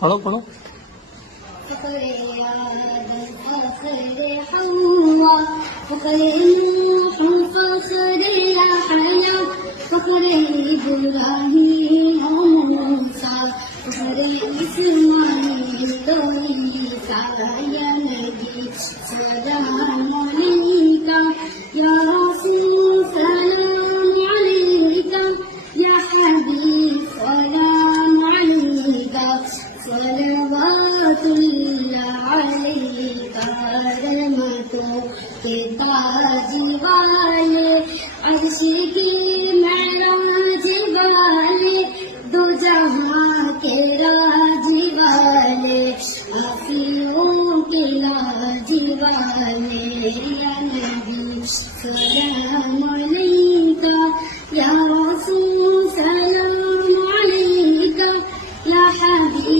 पढ़ो पढ़ो। फखरे आदम फखरे हवा फखरे नूह फखरे यहया फखरे इब्राहीम मूसा फखरे इस्माईल तो ईसा या नबी सलाम अलैका या रसूल सलाम अलैका या हबीब सलाम अलैका सलवातुल्लाह अलैका रहमतों के ताज वाले अर्श की